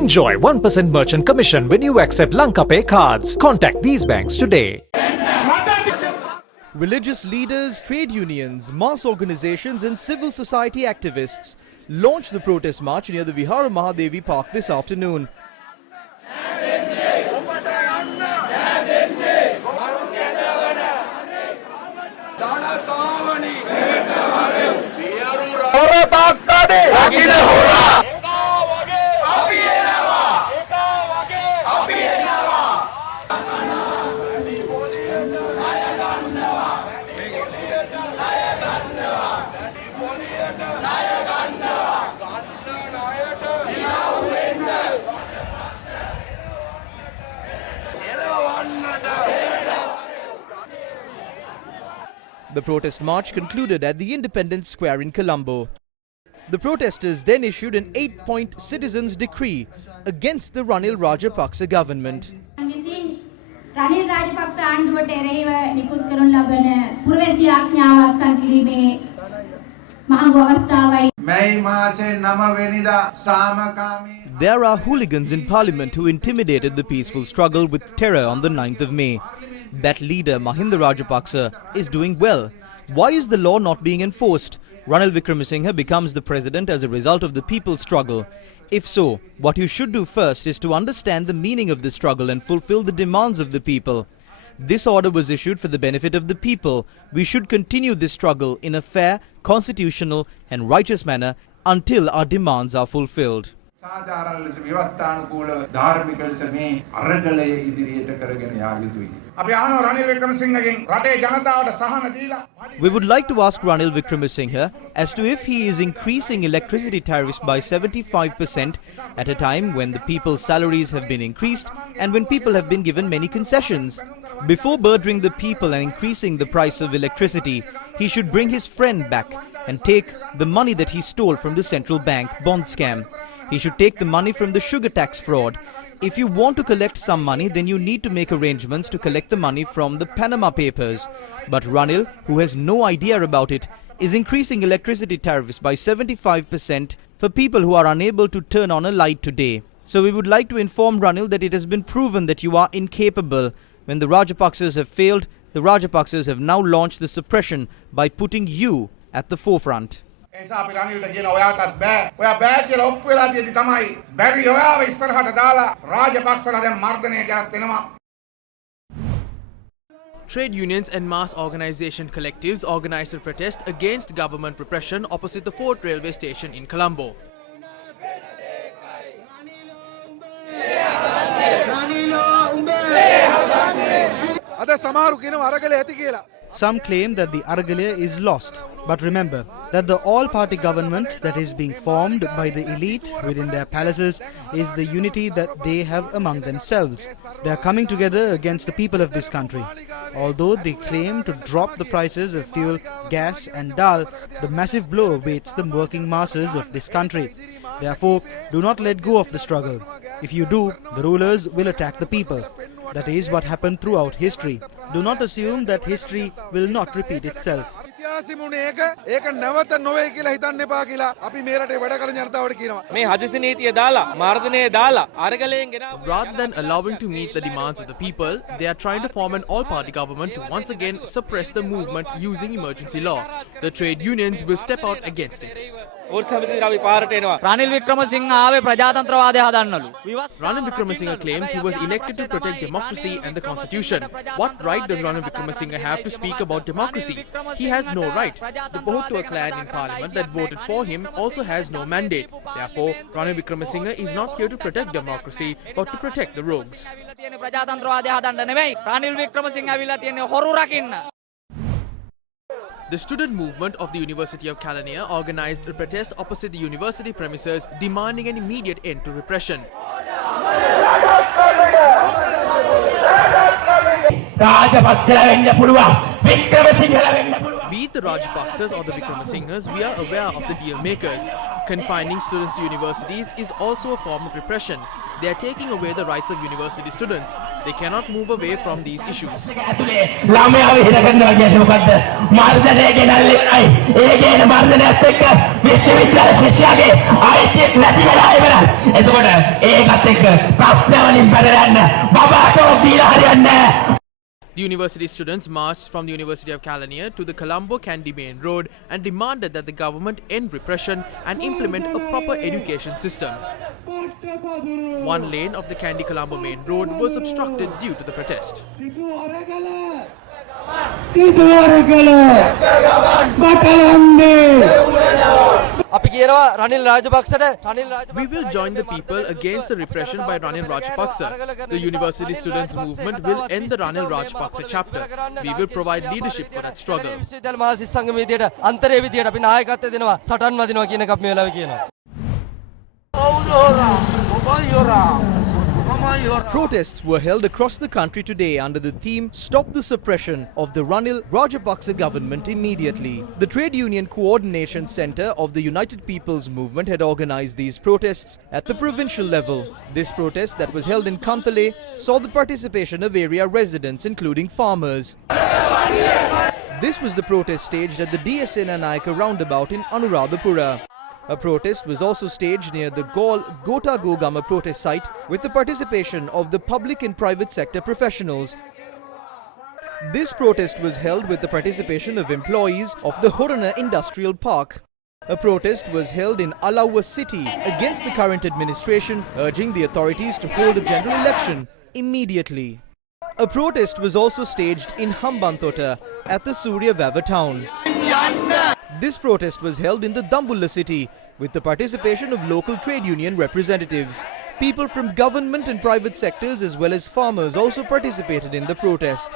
Enjoy 1% merchant commission when you accept Lanka Pay cards. Contact these banks today. Religious leaders, trade unions, mass organizations and civil society activists launched the protest march near the Vihara Mahadevi Park this afternoon. The protest march concluded at the Independence Square in Colombo. The protesters then issued an 8-point citizens' decree against the Ranil Rajapaksa government. Ranil Rajapaksa ආණ්ඩුවට එරෙහිව නිකුත් කරන ලබන පුරවැසි ආඥාව අත්සන් කිරීමේ මහඟු අවස්ථාවයි. මේ මාසේ 9 වෙනිදා සාමකාමී. There are hooligans in parliament who intimidated the peaceful struggle with terror on the 9th of May. That leader, Mahinda Rajapaksa, is doing well. Why is the law not being enforced? Ranil Wickremesinghe becomes the president as a result of the people's struggle. If so, what you should do first is to understand the meaning of the struggle and fulfill the demands of the people. This order was issued for the benefit of the people. We should continue this struggle in a fair, constitutional and righteous manner until our demands are fulfilled. සාධාරණ ලෙස ව්‍යවස්ථානුකූල ධාර්මික ලෙස මේ අරගලය ඉදිරියට කරගෙන යා යුතුයි. අපි ආනෝ රනිල් වික්‍රමසිංහගෙන් රටේ ජනතාවට සහන දීලා. We would like to ask Ranil Wickremesinghe as to if he is increasing electricity tariffs by 75% at a time when the people's salaries have been increased and when people have been given many concessions. Before murdering the people and increasing the price of electricity, he should bring his friend back and take the money that he stole from the central bank bond scam. He should take the money from the sugar tax fraud. If you want to collect some money, then you need to make arrangements to collect the money from the Panama Papers. But Ranil, who has no idea about it, is increasing electricity tariffs by 75% for people who are unable to turn on a light today. So we would like to inform Ranil that it has been proven that you are incapable. When the Rajapaksas have failed, the Rajapaksas have now launched the suppression by putting you at the forefront. ඒසා අපි රනිල්ට කියන ඔයාටත් බෑ. ඔයා බෑ කියලා ඔප්පු වෙලා තියෙදි තමයි බැරි ඔයාව ඉස්සරහට දාලා රාජපක්ෂලා දැන් මර්ධනය කරත් වෙනවා. Trade unions and mass organization collectives organized a protest against government repression opposite the Fort railway station in Colombo. Some claim that the Aragale is lost. But remember that the all-party government that is being formed by the elite within their palaces is the unity that they have among themselves. They are coming together against the people of this country. Although they claim to drop the prices of fuel, gas and dal, the massive blow awaits the working masses of this country. Therefore, do not let go of the struggle. If you do, the rulers will attack the people. That is what happened throughout history. Do not assume that history will not repeat itself. Rather than allowing to meet the demands of the people, they are trying to form an all-party government to once again suppress the movement using emergency law. The trade unions will step out against it. Ranil Wickremesinghe claims he was elected to protect democracy and the constitution. What right does Ranil Wickremesinghe have to speak about democracy? He has no right. The Bohuttua clan in parliament that voted for him also has no mandate. Therefore, Ranil Wickremesinghe is not here to protect democracy but to protect the rogues. The student movement of the University of Kelaniya organized a protest opposite the university premises demanding an immediate end to repression. Be it the Rajapaksas or the Wickremesinghes, we are aware of the deal makers. Confining students to universities is also a form of repression. They are taking away the rights of university students. They cannot move away from these issues. The university students marched from the University of Kelaniya to the Colombo Kandy main road and demanded that the government end repression and implement a proper education system. One lane of the Kandy Colombo main road was obstructed due to the protest. We will join the people against the repression by Ranil Rajapaksa. The university students movement will end the Ranil Rajapaksa chapter. We will provide leadership for that struggle. Protests were held across the country today under the theme Stop the Suppression of the Ranil Rajapaksa Government Immediately. The Trade Union Coordination Centre of the United People's Movement had organised these protests at the provincial level. This protest that was held in Kantale saw the participation of area residents including farmers. This was the protest staged at the DSN Anayaka roundabout in Anuradhapura. A protest was also staged near the Gaul Gota Gogama protest site with the participation of the public and private sector professionals. This protest was held with the participation of employees of the Horana Industrial Park. A protest was held in Alawa city against the current administration, urging the authorities to hold a general election immediately. A protest was also staged in Hambantota at the Surya Vava town. This protest was held in the Dambulla city with the participation of local trade union representatives. People from government and private sectors as well as farmers also participated in the protest.